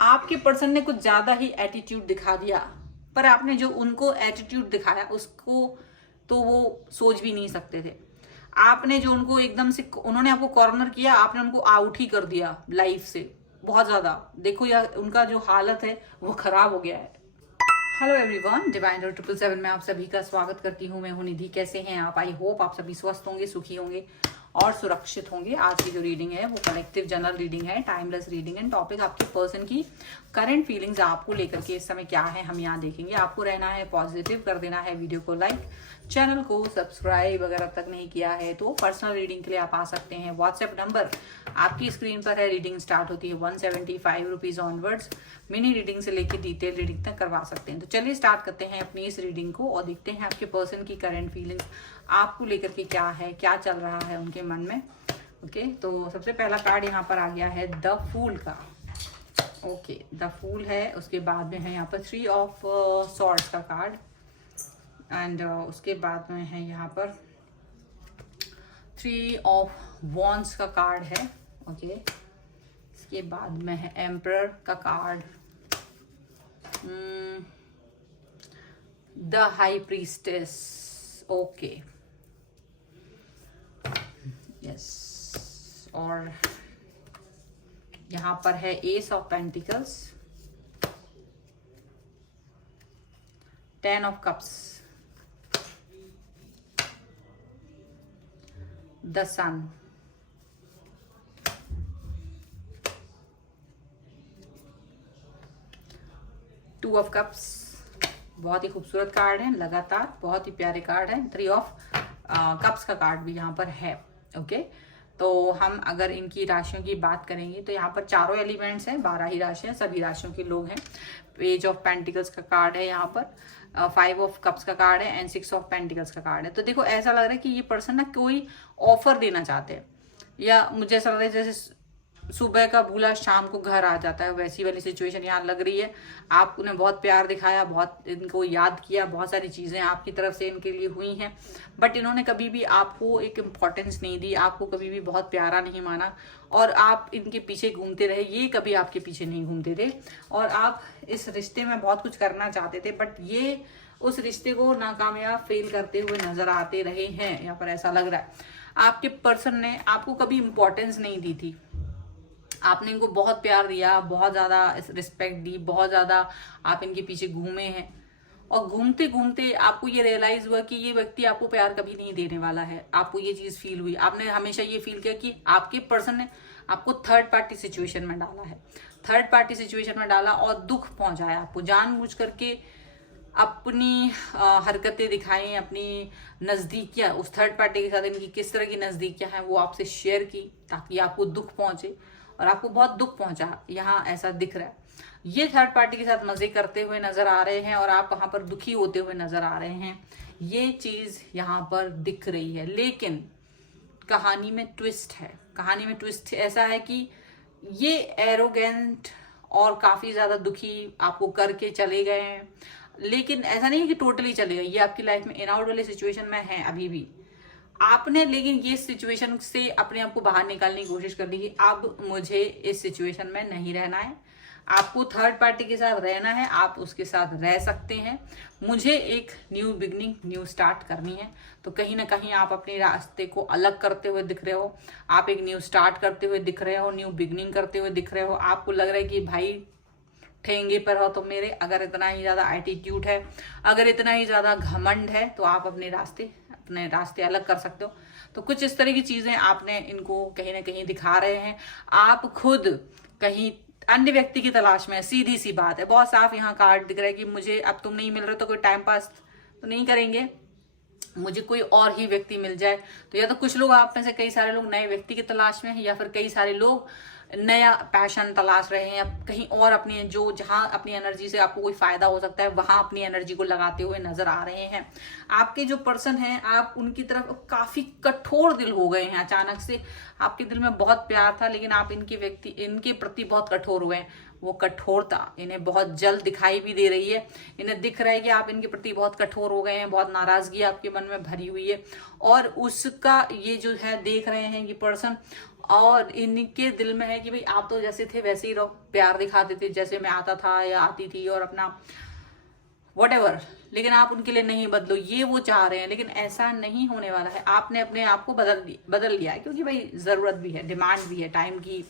आपके पर्सन ने कुछ ज्यादा ही एटीट्यूड दिखा दिया, पर आपने जो उनको एटीट्यूड दिखाया उसको तो वो सोच भी नहीं सकते थे। आपने जो उनको एकदम से, उन्होंने आपको कॉर्नर किया, आपने उनको आउट ही कर दिया लाइफ से बहुत ज्यादा। देखो यार उनका जो हालत है वो खराब हो गया है। हेलो एवरीवन, डिवाइन 777 में आप सभी का स्वागत करती हूँ। मैं हूँ निधि। कैसे हैं आप? आई होप आप सभी स्वस्थ होंगे, सुखी होंगे और सुरक्षित होंगे। आज की जो रीडिंग है वो कलेक्टिव जनरल रीडिंग है, टाइमलेस रीडिंग है। टॉपिक आपके पर्सन की करंट फीलिंग्स आपको लेकर के इस समय क्या है हम यहाँ देखेंगे। आपको रहना है पॉजिटिव, कर देना है वीडियो को लाइक, चैनल को सब्सक्राइब अगर अब तक नहीं किया है तो। पर्सनल रीडिंग के लिए आप आ सकते हैं। व्हाट्सएप नंबर आपकी स्क्रीन पर है। रीडिंग स्टार्ट होती है 175 रुपीज ऑनवर्ड्स। मिनी रीडिंग से लेकर डिटेल रीडिंग तक करवा सकते हैं। तो चलिए स्टार्ट करते हैं अपनी इस रीडिंग को और देखते हैं आपके पर्सन की करंट फीलिंग्स आपको लेकर के क्या है, क्या चल रहा है उनके मन में। ओके, तो सबसे पहला कार्ड यहाँ पर आ गया है द फूल का। ओके, द फूल है। उसके बाद में है यहाँ पर 3 ऑफ सॉर्ड्स का कार्ड एंड उसके बाद में है यहाँ पर 3 ऑफ वॉन्ड्स का कार्ड है। ओके, इसके बाद में है एम्परर का card, the high priestess. Okay, yes, और यहाँ पर है ace of pentacles, 10 of cups, the sun, two of cups. बहुत ही खूबसूरत कार्ड है, लगातार बहुत ही प्यारे कार्ड है। 3 ऑफ कप्स का कार्ड भी यहाँ पर है। ओके, तो हम अगर इनकी राशियों की बात करेंगे तो यहाँ पर चारों एलिमेंट्स हैं, 12 ही राशियां, सभी राशियों के लोग हैं। पेज ऑफ पेंटिकल्स का कार्ड है यहाँ पर, 5 ऑफ कप्स का कार्ड है एंड 6 ऑफ पेंटिकल्स का कार्ड है। तो देखो ऐसा लग रहा है कि ये पर्सन ना कोई ऑफर देना चाहते हैं, या मुझे ऐसा लग रहा है जैसे सुबह का भूला शाम को घर आ जाता है, वैसी वाली सिचुएशन यहाँ लग रही है। आपने बहुत प्यार दिखाया, बहुत इनको याद किया, बहुत सारी चीजें आपकी तरफ से इनके लिए हुई हैं, बट इन्होंने कभी भी आपको एक इम्पोर्टेंस नहीं दी, आपको कभी भी बहुत प्यारा नहीं माना और आप इनके पीछे घूमते रहे। ये कभी आपके पीछे नहीं घूमते थे और आप इस रिश्ते में बहुत कुछ करना चाहते थे, बट ये उस रिश्ते को नाकामयाब फेल करते हुए नजर आते रहे हैं। यहाँ पर ऐसा लग रहा है आपके पर्सन ने आपको कभी इम्पोर्टेंस नहीं दी थी। आपने इनको बहुत प्यार दिया, बहुत ज्यादा रिस्पेक्ट दी, बहुत ज्यादा आप इनके पीछे घूमे हैं और घूमते घूमते आपको ये रियलाइज हुआ कि ये व्यक्ति आपको प्यार कभी नहीं देने वाला है। आपको ये चीज फील हुई, आपने हमेशा ये फील किया कि आपके पर्सन ने आपको थर्ड पार्टी सिचुएशन में डाला है, थर्ड पार्टी सिचुएशन में डाला और दुख पहुंचाया आपको, जानबूझ करके अपनी हरकतें दिखाई, अपनी नजदीकियां उस थर्ड पार्टी के साथ इनकी किस तरह की नजदीकियां हैं वो आपसे शेयर की ताकि आपको दुख पहुंचे और आपको बहुत दुख पहुंचा। यहाँ ऐसा दिख रहा है ये थर्ड पार्टी के साथ मजे करते हुए नजर आ रहे हैं और आप वहां पर दुखी होते हुए नजर आ रहे हैं। ये चीज यहाँ पर दिख रही है, लेकिन कहानी में ट्विस्ट है। कहानी में ट्विस्ट ऐसा है कि ये एरोगेंट और काफी ज्यादा दुखी आपको करके चले गए हैं, लेकिन ऐसा नहीं है कि टोटली चले गए। ये आपकी लाइफ में इन आउट वाले सिचुएशन में है अभी भी आपने, लेकिन ये सिचुएशन से अपने आप को बाहर निकालने की कोशिश कर दी कि अब मुझे इस सिचुएशन में नहीं रहना है। आपको थर्ड पार्टी के साथ रहना है, आप उसके साथ रह सकते हैं। मुझे एक न्यू बिगनिंग, न्यू स्टार्ट करनी है। तो कहीं ना कहीं आप अपने रास्ते को अलग करते हुए दिख रहे हो, आप एक न्यू स्टार्ट करते हुए दिख रहे हो, न्यू बिगनिंग करते हुए दिख रहे हो। आपको लग रहा है कि भाई ठेंगे पर हो तो मेरे, अगर इतना ही ज्यादा एटीट्यूड है, अगर इतना ही ज्यादा घमंड है तो आप अपने रास्ते अलग कर सकते हो। तो कुछ इस तरह की चीजें आपने इनको कहीं ना कहीं दिखा रहे हैं। आप खुद कहीं अन्य व्यक्ति की तलाश में है, सीधी सी बात है। बहुत साफ यहाँ कार्ड दिख रहा है कि मुझे अब तुम नहीं मिल रहे तो कोई टाइम पास तो नहीं करेंगे, मुझे कोई और ही व्यक्ति मिल जाए। तो या तो कुछ लोग आप में से कई सारे लोग नए व्यक्ति की तलाश में हैं, या फिर कई सारे लोग नया पैशन तलाश रहे हैं, या कहीं और अपनी जो जहां अपनी एनर्जी से आपको कोई फायदा हो सकता है वहां अपनी एनर्जी को लगाते हुए नजर आ रहे हैं। आपके जो पर्सन हैं आप उनकी तरफ काफी कठोर दिल हो गए हैं। अचानक से आपके दिल में बहुत प्यार था, लेकिन आप इनके प्रति बहुत कठोर हुए हैं। वो कठोरता इन्हें बहुत जल्द दिखाई भी दे रही है। इन्हें दिख रहा है कि आप इनके प्रति बहुत कठोर हो गए हैं, बहुत नाराजगी आपके मन में भरी हुई है और उसका ये जो है देख रहे हैं कि पर्सन और इनके दिल में है कि भाई आप तो जैसे थे वैसे ही रहो, प्यार दिखाते थे जैसे मैं आता था या आती थी और अपना whatever, लेकिन आप उनके लिए नहीं बदलो, ये वो चाह रहे हैं। लेकिन ऐसा नहीं होने वाला है, आपने अपने आप को बदल लिया है, क्योंकि भाई जरूरत भी है, डिमांड भी है, टाइम की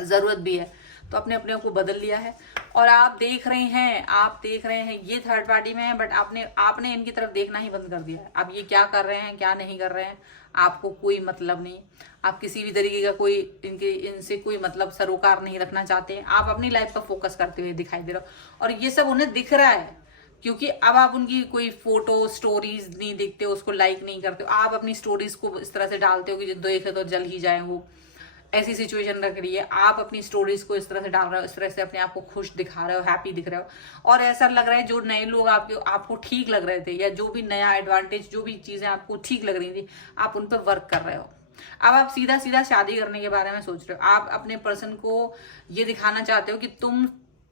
जरूरत भी है, तो अपने अपने को बदल लिया है। और आप देख रहे हैं ये थर्ड पार्टी में है, बट आपने इनकी तरफ देखना ही बंद कर दिया है। अब ये क्या कर रहे हैं क्या नहीं कर रहे हैं आपको कोई मतलब नहीं, आप किसी भी तरीके का कोई इनसे कोई मतलब सरोकार नहीं रखना चाहते हैं, आप अपनी लाइफ पर फोकस करते हुए दिखाई दे रहे हो। और ये सब उन्हें दिख रहा है, क्योंकि अब आप उनकी कोई फोटो स्टोरीज नहीं देखते हो, उसको लाइक नहीं करते हो, आप अपनी स्टोरीज को इस तरह से डालते हो कि जो देखे तो जल ही जाए, वो ऐसी सिचुएशन रख रही है। आप अपनी स्टोरीज को इस तरह से डाल रहे हो, इस तरह से अपने आप को खुश दिखा रहे हो, हैप्पी दिख रहे हो, और ऐसा लग रहा है जो नए लोग आपको ठीक लग रहे थे, या जो भी नया एडवांटेज, जो भी चीजें आपको ठीक लग रही थी, आप उन पर वर्क कर रहे हो। अब आप सीधा सीधा शादी करने के बारे में सोच रहे हो, आप अपने पर्सन को ये दिखाना चाहते हो कि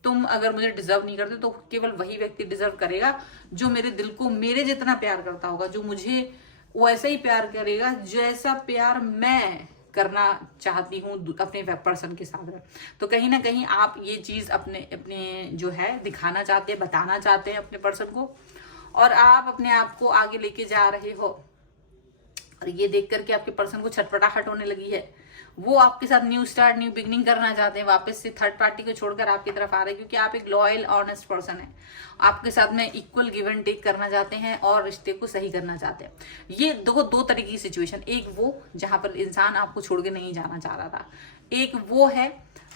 तुम अगर मुझे डिजर्व नहीं करते तो केवल वही व्यक्ति डिजर्व करेगा जो मेरे दिल को मेरे जितना प्यार करता होगा, जो मुझे वैसा ही प्यार करेगा जैसा प्यार मैं करना चाहती हूँ अपने पर्सन के साथ। तो कहीं ना कहीं आप ये चीज अपने जो है दिखाना चाहते हैं, बताना चाहते हैं अपने पर्सन को, और आप अपने आप को आगे लेके जा रहे हो। और ये देख करके आपके पर्सन को छटपटाहट होने लगी है, वो आपके साथ न्यू स्टार्ट, न्यू बिगनिंग करना चाहते हैं, वापस से थर्ड पार्टी को छोड़कर आपकी तरफ आ रहे हैं, क्योंकि आप एक लॉयल ऑनेस्ट पर्सन है, आपके साथ में इक्वल गिव एंड टेक करना चाहते हैं और रिश्ते को सही करना चाहते हैं। ये दो तरीके की सिचुएशन, एक वो जहां पर इंसान आपको छोड़ के नहीं जाना चाह रहा था, एक वो है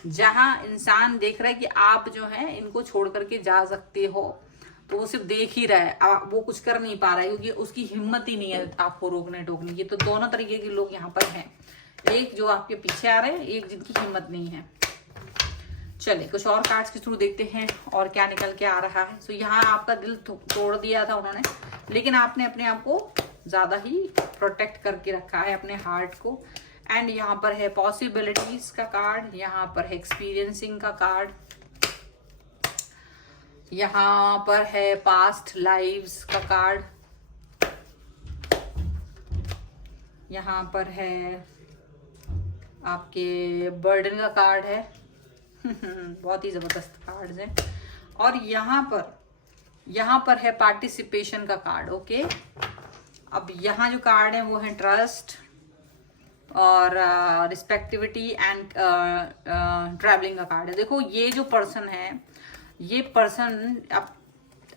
जहां इंसान देख रहा है कि आप जो है इनको छोड़ करके जा सकते हो, तो वो सिर्फ देख ही रहा है, वो कुछ कर नहीं पा रहा है, क्योंकि उसकी हिम्मत ही नहीं है आपको रोकने टोकने की। तो दोनों तरीके के लोग यहाँ पर हैं, एक जो आपके पीछे आ रहे हैं, एक जिनकी हिम्मत नहीं है। चलिए कुछ और कार्ड्स के थ्रू देखते हैं और क्या निकल के आ रहा है। सो यहाँ आपका दिल तोड़ दिया था उन्होंने, लेकिन आपने अपने आप को ज्यादा ही प्रोटेक्ट करके रखा है, अपने हार्ट को। एंड यहाँ पर है पॉसिबिलिटीज का कार्ड, यहाँ पर है एक्सपीरियंसिंग का कार्ड, यहाँ पर है पास्ट लाइव्स का कार्ड, यहाँ पर है आपके बर्डन का कार्ड है बहुत ही जबरदस्त कार्ड्स हैं। और यहाँ पर है पार्टिसिपेशन का कार्ड। ओके, अब यहाँ जो कार्ड है वो है ट्रस्ट और रिस्पेक्टिविटी एंड ट्रैवलिंग का कार्ड है। देखो ये जो पर्सन है, ये पर्सन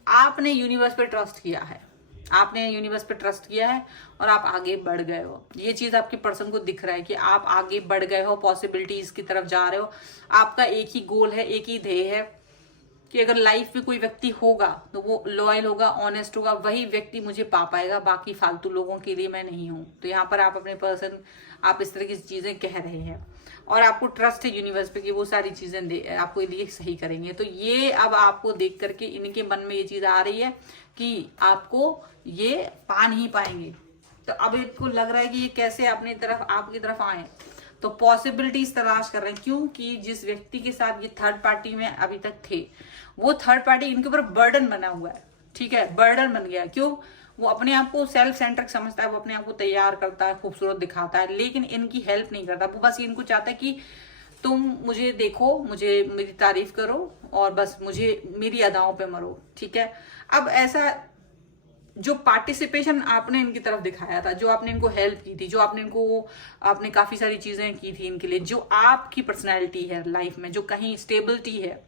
आपने यूनिवर्स पे ट्रस्ट किया है, आपने यूनिवर्स पे ट्रस्ट किया है और आप आगे बढ़ गए हो। ये चीज आपके पर्सन को दिख रहा है कि आप आगे बढ़ गए हो, पॉसिबिलिटीज की तरफ जा रहे हो। आपका एक ही गोल है, एक ही ध्येय है कि अगर लाइफ में कोई व्यक्ति होगा तो वो लॉयल होगा, ऑनेस्ट होगा, वही व्यक्ति मुझे पा पाएगा, बाकी फालतू लोगों के लिए मैं नहीं हूं। तो यहाँ पर आप अपने पर्सन, आप इस तरह की चीजें कह रहे हैं और आपको ट्रस्ट है यूनिवर्स पे कि वो सारी चीजें आपको लिए सही करेंगे। तो ये अब आपको देख करके इनके मन में ये चीज आ रही है कि आपको ये पा नहीं पाएंगे। तो अब इनको लग रहा है कि ये कैसे अपनी तरफ, आपकी तरफ आए, तो पॉसिबिलिटीज तलाश कर रहे हैं। क्योंकि जिस व्यक्ति के साथ ये थर्ड पार्टी में अभी तक थे, वो थर्ड पार्टी इनके ऊपर बर्डन बना हुआ है। ठीक है, बर्डन बन गया। क्यों? वो अपने आप को सेल्फ सेंट्रिक समझता है, वो अपने आप को तैयार करता है, खूबसूरत दिखाता है, लेकिन इनकी हेल्प नहीं करता। वो बस इनको चाहता है कि तुम मुझे देखो, मुझे मेरी तारीफ करो और बस मुझे मेरी अदाओं पे मरो। ठीक है, अब ऐसा जो पार्टिसिपेशन आपने इनकी तरफ दिखाया था, जो आपने इनको हेल्प की थी, जो आपने काफी सारी चीजें की थी इनके लिए, जो आपकी पर्सनैलिटी है लाइफ में, जो कहीं स्टेबिलिटी है,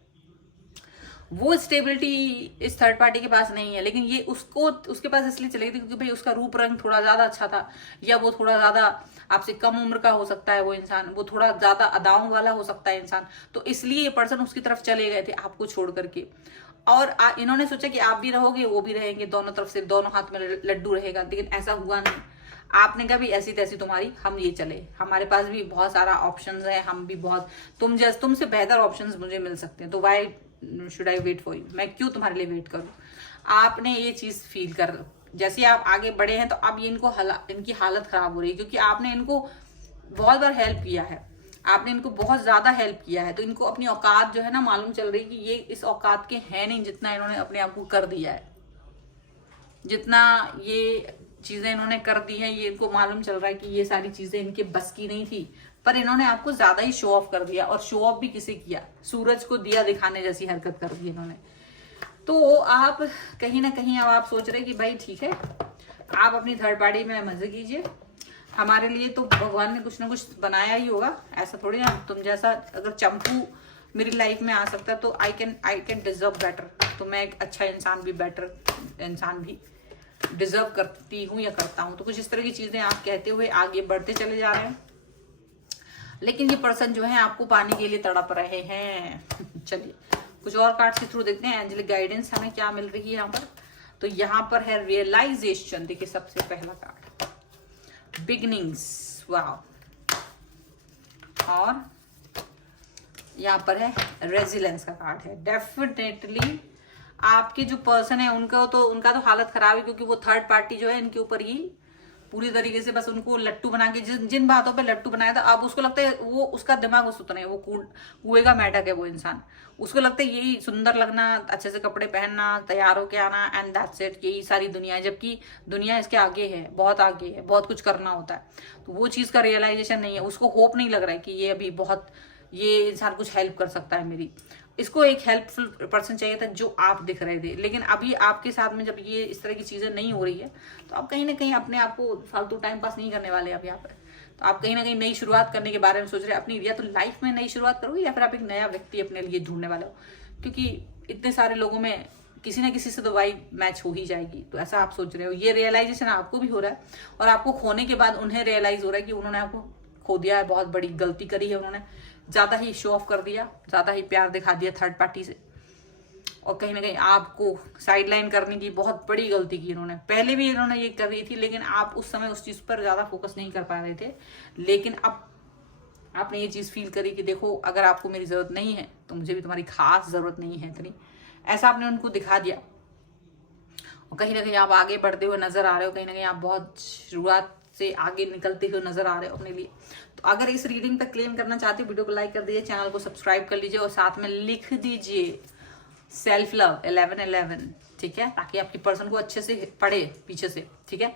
वो स्टेबिलिटी इस थर्ड पार्टी के पास नहीं है। लेकिन ये उसके पास इसलिए चली गई क्योंकि भाई उसका रूप रंग थोड़ा ज्यादा अच्छा था, या वो थोड़ा ज्यादा आपसे कम उम्र का हो सकता है वो इंसान, वो थोड़ा ज्यादा अदाओं वाला हो सकता है इंसान, तो इसलिए ये पर्सन उसकी तरफ चले गए थे आपको छोड़ करके। और इन्होंने सोचा कि आप भी रहोगे, वो भी रहेंगे, दोनों तरफ से दोनों हाथ में लड्डू रहेगा, लेकिन ऐसा हुआ नहीं। आपने कहा भी ऐसी तैसी तुम्हारी, हम ये चले, हमारे पास भी बहुत सारा ऑप्शंस है, हम भी बहुत तुमसे बेहतर ऑप्शंस मुझे मिल सकते हैं, तो why should I wait for you, मैं क्यों तुम्हारे लिए वेट करूं। आपने ये चीज फील कर, जैसे आप आगे बढ़े हैं तो अब इनकी हालत खराब हो रही है, क्योंकि आपने इनको बहुत बार हेल्प किया है, आपने इनको बहुत ज्यादा हेल्प किया है, तो इनको अपनी औकात जो है ना मालूम चल रही है कि ये इस औकात के हैं नहीं जितना इन्होंने अपने आप को कर दिया है, जितना ये चीजें इन्होंने कर दी हैं, ये इनको मालूम चल रहा है कि ये सारी चीजें इनके बस की नहीं थी, पर इन्होंने आपको ज्यादा ही शो ऑफ कर दिया, और शो ऑफ भी किसे किया, सूरज को दिया दिखाने जैसी हरकत कर दी इन्होंने। तो आप कहीं ना कहीं अब आप सोच रहे कि भाई ठीक है, आप अपनी थर्ड पार्टी में मजे कीजिए, हमारे लिए तो भगवान ने कुछ ना कुछ बनाया ही होगा, ऐसा थोड़ी ना तुम जैसा अगर चंपू मेरी लाइफ में आ सकता है तो आई कैन डिजर्व बेटर, तो मैं एक अच्छा इंसान भी, बेटर इंसान भी डिजर्व करती हूँ या करता हूँ। तो कुछ इस तरह की चीजें आप कहते हुए आगे बढ़ते चले जा रहे हैं, लेकिन ये पर्सन जो है आपको पाने के लिए तड़प रहे हैं। चलिए कुछ और कार्ड्स के थ्रू देखते हैं एंजेलिक गाइडेंस हमें क्या मिल रही है यहाँ पर। तो यहाँ पर है रियलाइजेशन। देखिए सबसे पहला कार्ड बिगनिंग्स, वाओ, और यहाँ पर है रेजिलेंस का कार्ड है। डेफिनेटली आपके जो पर्सन है उनका तो हालत खराब है, क्योंकि वो थर्ड पार्टी जो है इनके ऊपर ही पूरी तरीके से बस उनको लट्टू बना के, जिन बातों पे लट्टू बनाया था, अब उसको लगता है वो उसका दिमाग उस उतना है, वो कुएं का मेढक है वो इंसान। उसको लगता है यही सुंदर लगना, अच्छे से कपड़े पहनना, तैयार होके आना, एंड दैट्स इट, यही सारी दुनिया है। जबकि दुनिया इसके आगे है, बहुत आगे है, बहुत कुछ करना होता है। तो वो चीज का रियलाइजेशन नहीं है, उसको होप नहीं लग रहा है कि ये अभी बहुत, ये इंसान कुछ हेल्प कर सकता है मेरी। इसको एक हेल्पफुल पर्सन चाहिए था जो आप दिख रहे थे, लेकिन अभी आपके साथ में जब ये इस तरह की चीजें नहीं हो रही है तो आप कहीं ना कहीं अपने आप को फालतू टाइम पास नहीं करने वाले आप यहाँ पर। तो आप कहीं ना कहीं नई शुरुआत करने के बारे में सोच रहे हैं अपनी, या तो लाइफ में नई शुरुआत करोगे या फिर आप एक नया व्यक्ति अपने लिए ढूंढने वाले हो, क्योंकि इतने सारे लोगों में किसी ना किसी से तो वाइब मैच हो ही जाएगी। तो ऐसा आप सोच रहे हो, ये रियलाइजेशन आपको भी हो रहा है, और आपको खोने के बाद उन्हें रियलाइज हो रहा है कि उन्होंने आपको खो दिया है, बहुत बड़ी गलती करी है उन्होंने, ज्यादा ही शो ऑफ कर दिया, ज्यादा ही प्यार दिखा दिया थर्ड पार्टी से, और कहीं ना कहीं आपको साइडलाइन करने की बहुत बड़ी गलती की इन्होंने। पहले भी इन्होंने ये कर रही थी, लेकिन आप उस समय उस चीज पर ज्यादा फोकस नहीं कर पा रहे थे। लेकिन अब आपने ये चीज फील करी कि देखो, अगर आपको मेरी जरूरत नहीं है तो मुझे भी तुम्हारी खास जरूरत नहीं है इतनी, ऐसा आपने उनको दिखा दिया। और कहीं ना कहीं आप आगे बढ़ते हुए नजर आ रहे हो, कहीं ना कहीं आप बहुत शुरुआत से आगे निकलते हुए नजर आ रहे हो अपने लिए। तो अगर इस रीडिंग पे क्लेम करना चाहते हो, वीडियो को लाइक कर दीजिए, चैनल को सब्सक्राइब कर लीजिए, और साथ में लिख दीजिए सेल्फ लव 1111, ठीक है, ताकि आपकी पर्सन को अच्छे से पढ़े पीछे से, ठीक है।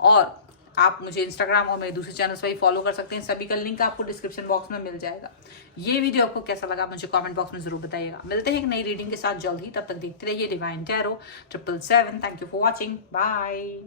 और आप मुझे इंस्टाग्राम और मेरे दूसरे चैनल्स पर भी फॉलो कर सकते हैं, सभी का लिंक आपको डिस्क्रिप्शन बॉक्स में मिल जाएगा। ये वीडियो आपको कैसा लगा मुझे कमेंट बॉक्स में जरूर बताइएगा। मिलते हैं एक नई रीडिंग के साथ जल्द ही, तब तक देखते रहिए divine tarot 777। Thank you for watching, bye.